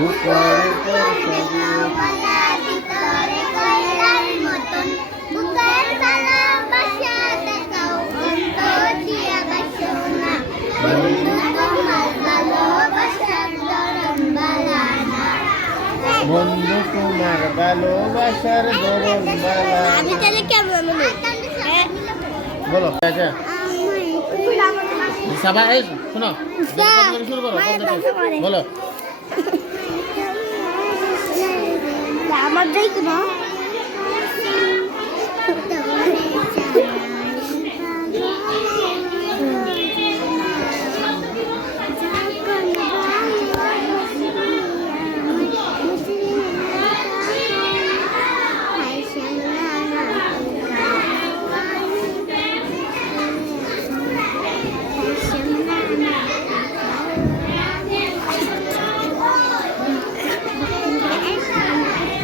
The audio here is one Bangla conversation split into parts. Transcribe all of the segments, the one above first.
উপরে তোর ছবি ভিতরে কয়লার মতন বুকের ভালোবাসা দেখাও অন্তর দিয়া বাসো না বন্ধু তোমার ভালোবাসার ধরন বালা না বন্ধু তোমার ভালোবাসার ধরন বালা আমি তাহলে কেমন বলো আচ্ছা সাবা এই শোনো শুরু করো বলো আমার যাই না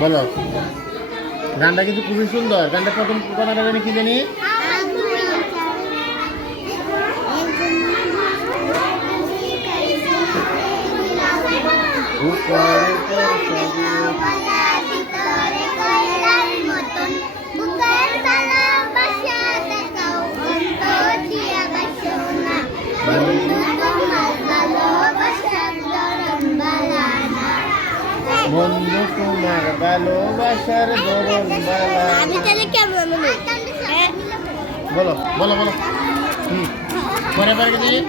বলো গানটা কিন্তু খুবই সুন্দর গানটা প্রথম কথাটা জানি কি জানি উপরে তোর ছবি ভিতরে কয়লার মতন বুকের ভালোবাসা দেখাও অন্তর দিয়া বাসো না বন্ধু তোমার ভালোবাসার ধরন বালা না বন্ধু তোমার ভালোবাসার ধরন বালা আমি তাহলে কেমন বলো বলো বলো পরে পরে কি জানি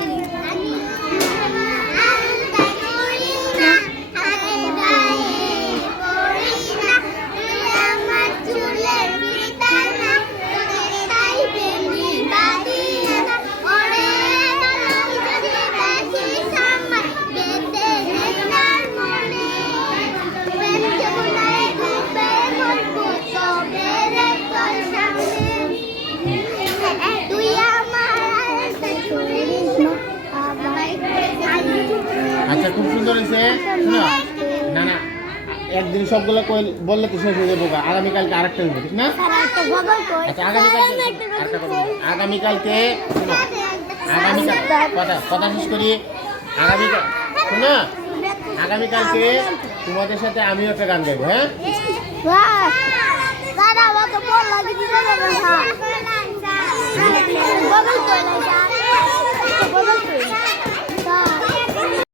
আচ্ছা খুব সুন্দর হয়েছে শোনো না না একদিন সবগুলো বললে তো শেষ হয়ে যাবো আগামীকালকে আরেকটা হইব ঠিক না আচ্ছা আগামীকালকে শোনো আগামীকাল কথা শেষ করি আগামীকাল শোনো আগামীকালকে তোমাদের সাথে আমিও একটা গান গাইবো হ্যাঁ